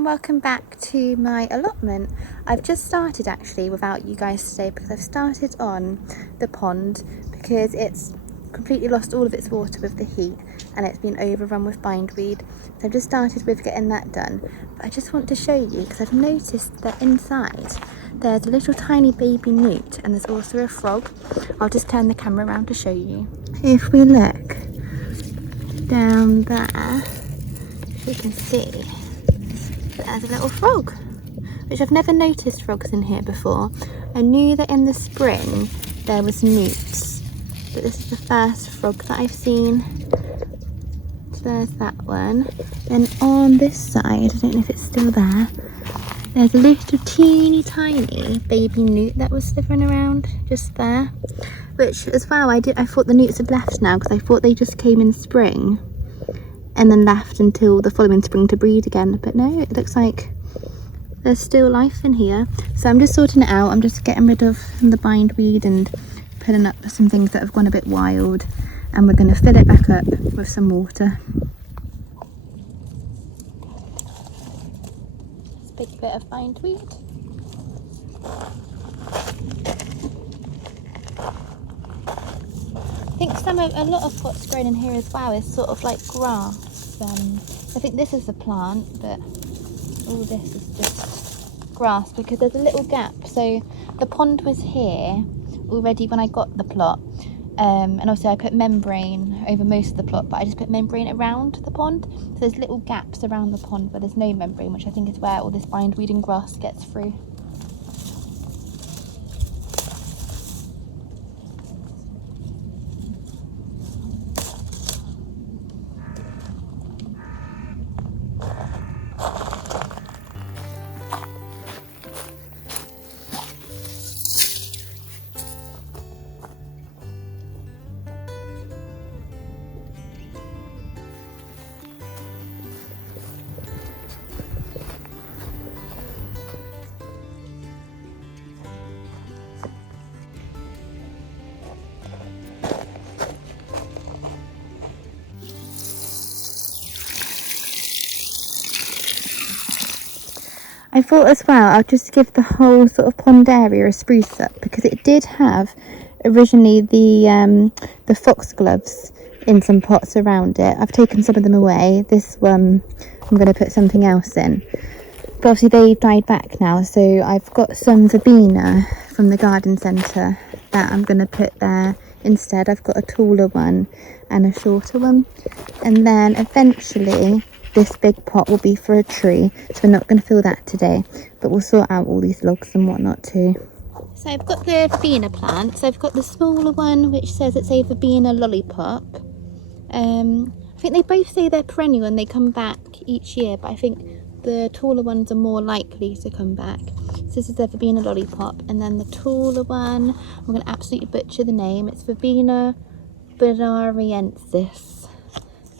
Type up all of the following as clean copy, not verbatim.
and welcome back to my allotment. I've just started actually without you guys today because I've started on the pond because it's completely lost all of its water with the heat and it's been overrun with bindweed. So I've just started with getting that done. But I just want to show you because I've noticed that inside there's a little tiny baby newt and there's also a frog. I'll just turn the camera around to show you. If we look down there, you can see there's a little frog, which I've never noticed frogs in here before. I knew that in the spring there was newts, but this is the first frog that I've seen. So there's that one. Then on this side, I don't know if it's still there, there's a little teeny tiny baby newt that was slipping around just there, which as well I thought the newts had left now because I thought they just came in spring and then left until the following spring to breed again, but no, it looks like there's still life in here. So I'm just sorting it out. I'm just getting rid of the bindweed and putting up some things that have gone a bit wild, and we're going to fill it back up with some water. This big bit of bindweed. I think a lot of what's grown in here as well is sort of like grass. I think this is a plant, but all this is just grass because there's a little gap. So the pond was here already when I got the plot, and also I put membrane over most of the plot, but I just put membrane around the pond. So there's little gaps around the pond where there's no membrane, which I think is where all this bindweed and grass gets through. I thought as well I'll just give the whole sort of pond area a spruce up because it did have originally the foxgloves in some pots around it. I've taken some of them away. This one I'm going to put something else in. But obviously they've died back now, so I've got some verbena from the garden centre that I'm going to put there instead. I've got a taller one and a shorter one, and then eventually this big pot will be for a tree, so we're not going to fill that today, but we'll sort out all these logs and whatnot too. So I've got the verbena plant. So I've got the smaller one which says it's a verbena lollipop. I think they both say they're perennial and they come back each year, but I think the taller ones are more likely to come back. So this is the verbena lollipop, and then the taller one, I'm going to absolutely butcher the name, it's verbena bonariensis.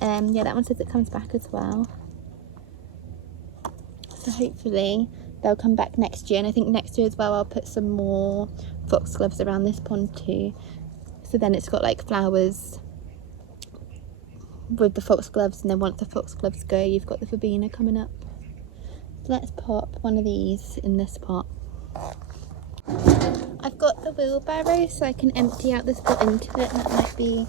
Yeah, that one says it comes back as well. So hopefully they'll come back next year, and I think next year as well I'll put some more foxgloves around this pond too. So then it's got like flowers with the foxgloves, and then once the foxgloves go, you've got the verbena coming up. So let's pop one of these in this pot. I've got the wheelbarrow so I can empty out this pot into it, and that might be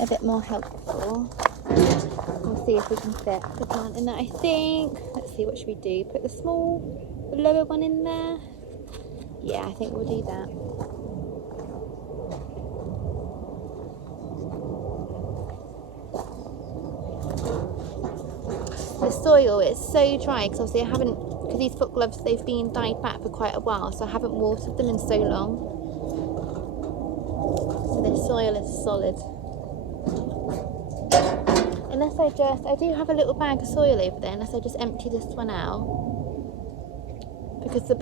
a bit more helpful. We'll see if we can fit the plant in there, I think. Let's see, what should we do? Put the lower one in there? Yeah, I think we'll do that. The soil is so dry because obviously because these foxgloves, they've been dyed back for quite a while, so I haven't watered them in so long. So this soil is solid. Unless I do have a little bag of soil over there, unless I just empty this one out. Because the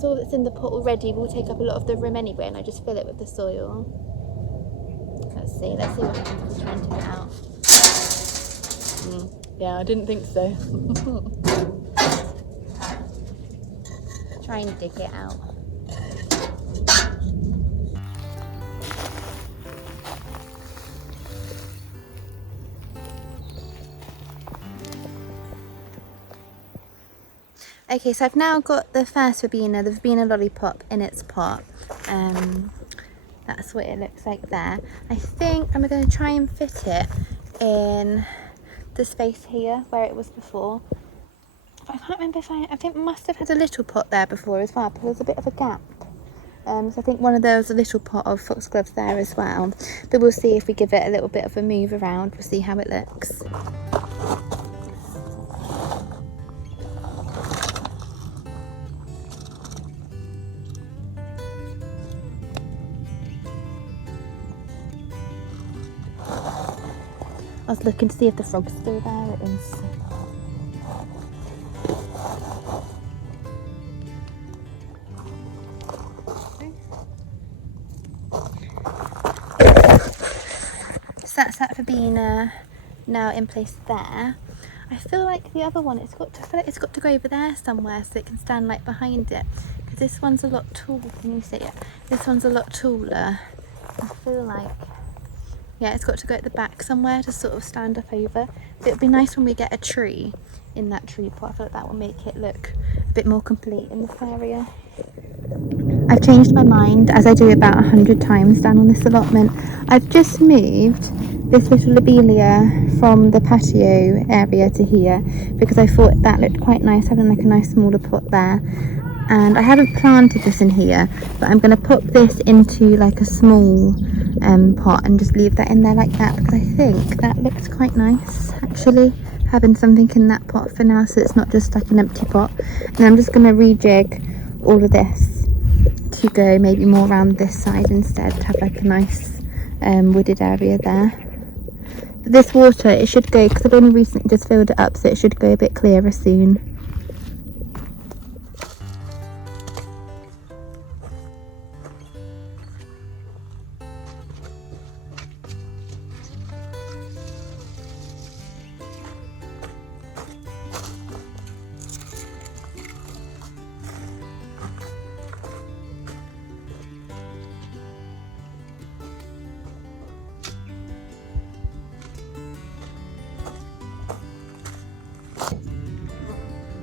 soil that's in the pot already will take up a lot of the room anyway, and I just fill it with the soil. Let's see what happens if we try and take it out. Yeah, I didn't think so. Try and dig it out. Okay, so I've now got the first verbena, the verbena lollipop in its pot. That's what it looks like there. I think I'm going to try and fit it in the space here where it was before. But I can't remember if I think I must have had a little pot there before as well, but there was a bit of a gap. So I think one of those, a little pot of foxgloves there as well. But we'll see if we give it a little bit of a move around. We'll see how it looks. I was looking to see if the frog's still there. It is. So that's that verbena now in place there. I feel like the other one, I feel like it's got to go over there somewhere so it can stand like behind it. Because this one's a lot taller. Can you see it? This one's a lot taller. I feel like, yeah, it's got to go at the back somewhere to sort of stand up over. But it'd be nice when we get a tree in that tree pot. I feel like that will make it look a bit more complete in this area. I've changed my mind, as I do about 100 times down on this allotment. I've just moved this little lobelia from the patio area to here because I thought that looked quite nice, having like a nice smaller pot there. And I haven't planted this in here, but I'm going to pop this into like a small pot and just leave that in there like that, because I think that looks quite nice actually, having something in that pot for now, so it's not just like an empty pot. And I'm just going to rejig all of this to go maybe more around this side instead, to have like a nice wooded area there. But this water, it should go, because I've only recently just filled it up, so it should go a bit clearer soon.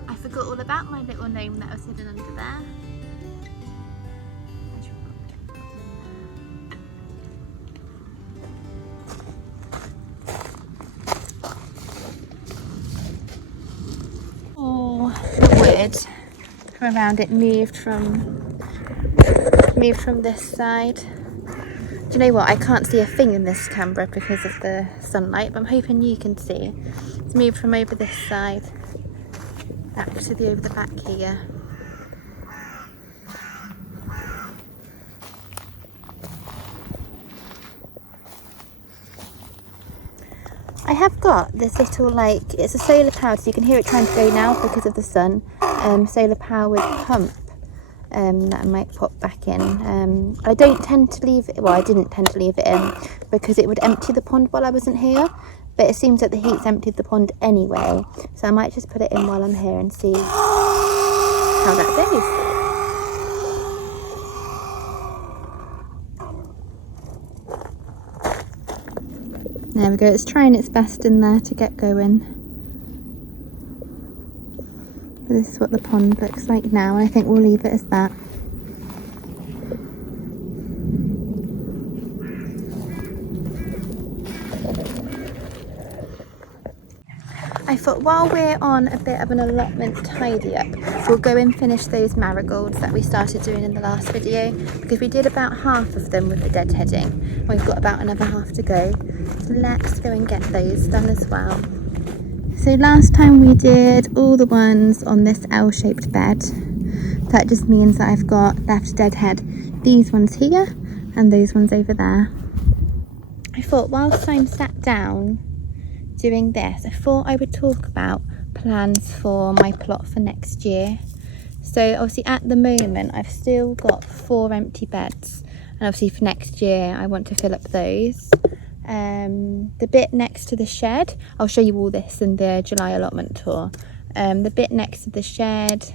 I forgot all about my little gnome that was hidden under there. Oh, the wood from around it moved from this side. Do you know what? I can't see a thing in this camera because of the sunlight, but I'm hoping you can see. It's moved from over this side back to over the back here. I have got this little, like, it's a solar powered, so you can hear it trying to go now because of the sun, solar powered pump that I might pop back in. I don't tend to leave it, well, I didn't tend to leave it in because it would empty the pond while I wasn't here, but it seems that the heat's emptied the pond anyway, so I might just put it in while I'm here and see how that goes. There we go, it's trying its best in there to get going. But this is what the pond looks like now, and I think we'll leave it as that. I thought while we're on a bit of an allotment tidy up, we'll go and finish those marigolds that we started doing in the last video, because we did about half of them with the deadheading. We've got about another half to go. So let's go and get those done as well. So last time we did all the ones on this L-shaped bed. That just means that I've got left to deadhead these ones here and those ones over there. I thought whilst I'm sat down doing this, I thought I would talk about plans for my plot for next year. So obviously at the moment I've still got 4 empty beds, and obviously for next year I want to fill up those. The bit next to the shed, I'll show you all this in the July allotment tour. The bit next to the shed,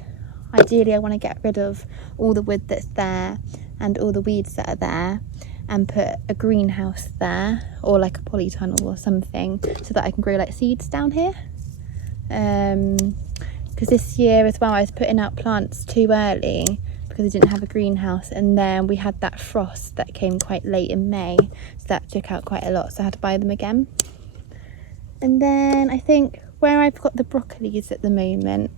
ideally I want to get rid of all the wood that's there and all the weeds that are there, and put a greenhouse there, or like a polytunnel or something, so that I can grow like seeds down here. because this year as well I was putting out plants too early because I didn't have a greenhouse, and then we had that frost that came quite late in May, so that took out quite a lot, so I had to buy them again. And then I think where I've got the broccolis at the moment,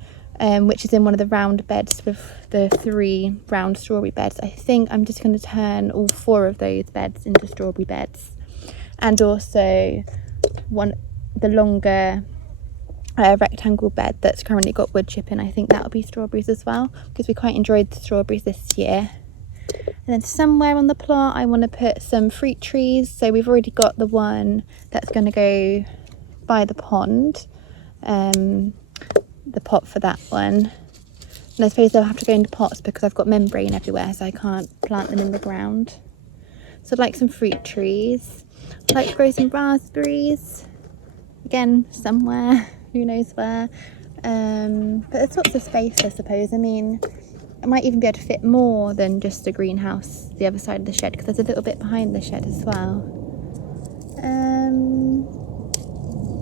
which is in one of the round beds with the 3 round strawberry beds, I think I'm just going to turn all 4 of those beds into strawberry beds, and also the longer rectangle bed that's currently got wood chip in. I think that'll be strawberries as well, because we quite enjoyed the strawberries this year. And then somewhere on the plot I want to put some fruit trees. So we've already got the one that's going to go by the pond, the pot for that one, and I suppose they'll have to go into pots because I've got membrane everywhere, so I can't plant them in the ground. So I'd like some fruit trees. I'd like to grow some raspberries, again somewhere, who knows where, but there's lots of space, I suppose. I mean, I might even be able to fit more than just a greenhouse the other side of the shed, because there's a little bit behind the shed as well.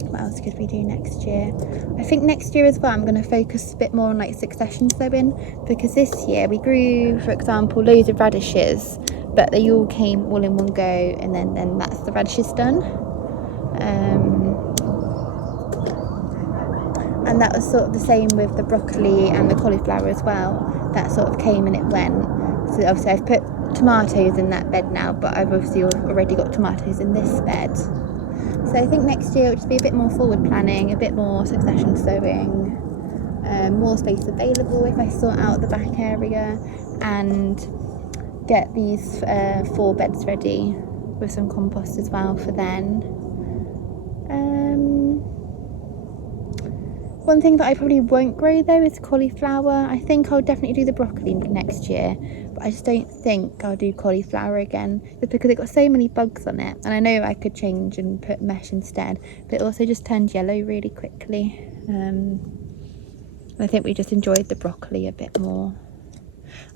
What else could we do next year? I think next year as well I'm going to focus a bit more on like succession sowing, because this year we grew, for example, loads of radishes, but they all came all in one go, and then that's the radishes done. And that was sort of the same with the broccoli and the cauliflower as well. That sort of came and it went. So obviously I've put tomatoes in that bed now, but I've obviously already got tomatoes in this bed. So I think next year it'll just be a bit more forward planning, a bit more succession sowing, more space available if I sort out the back area, and get these 4 beds ready with some compost as well for then. One thing that I probably won't grow though is cauliflower. I think I'll definitely do the broccoli next year, but I just don't think I'll do cauliflower again, just because it got so many bugs on it, and I know I could change and put mesh instead, but it also just turned yellow really quickly. I think we just enjoyed the broccoli a bit more.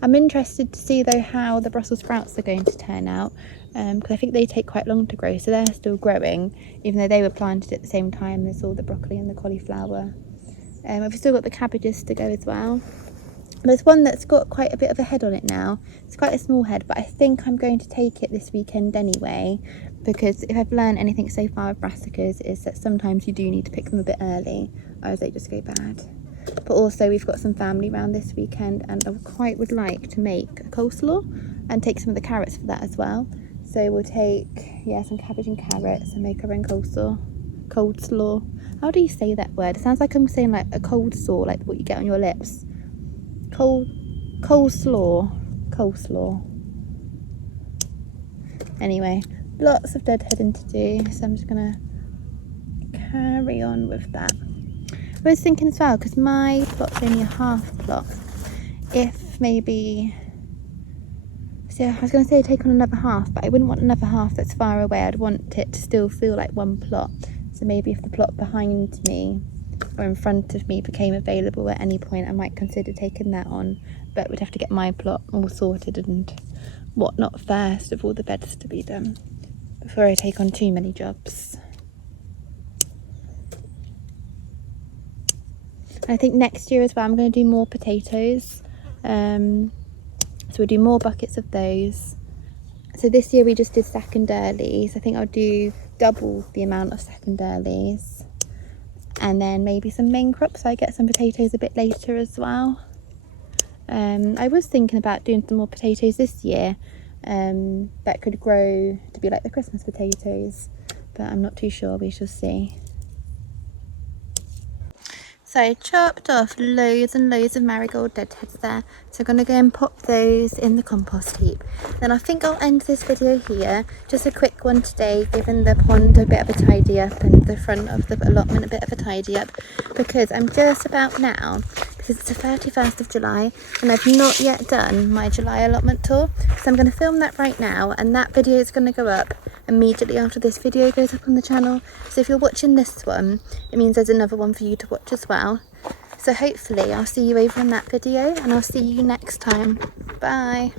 I'm interested to see though how the Brussels sprouts are going to turn out, because I think they take quite long to grow, so they're still growing even though they were planted at the same time as all the broccoli and the cauliflower. I've still got the cabbages to go as well. There's one that's got quite a bit of a head on it now. It's quite a small head, but I think I'm going to take it this weekend anyway, because if I've learned anything so far with brassicas is that sometimes you do need to pick them a bit early, otherwise they just go bad. But also we've got some family round this weekend, and I would like to make a coleslaw and take some of the carrots for that as well. So we'll take some cabbage and carrots and make our own coleslaw. How do you say that word? It sounds like I'm saying like a cold sore, like what you get on your lips. Coleslaw. Anyway, lots of deadheading to do, so I'm just gonna carry on with that. I was thinking as well, because my plot's only a half plot, if maybe, so I was going to say take on another half, but I wouldn't want another half that's far away. I'd want it to still feel like one plot. So maybe if the plot behind me or in front of me became available at any point, I might consider taking that on, but we'd have to get my plot all sorted and whatnot first, with all the beds to be done before I take on too many jobs. I think next year as well I'm going to do more potatoes, so we'll do more buckets of those. So this year we just did second-earlies. I think I'll do double the amount of second-earlies, and then maybe some main crops, so I get some potatoes a bit later as well. I was thinking about doing some more potatoes this year that could grow to be like the Christmas potatoes, but I'm not too sure, we shall see. So I chopped off loads and loads of marigold deadheads there, so I'm going to go and pop those in the compost heap. Then I think I'll end this video here, just a quick one today, giving the pond a bit of a tidy up and the front of the allotment a bit of a tidy up, because I'm just about now, because it's the 31st of July and I've not yet done my July allotment tour, so I'm going to film that right now, and that video is going to go up immediately after this video goes up on the channel. So if you're watching this one, it means there's another one for you to watch as well. So hopefully I'll see you over in that video, and I'll see you next time. Bye.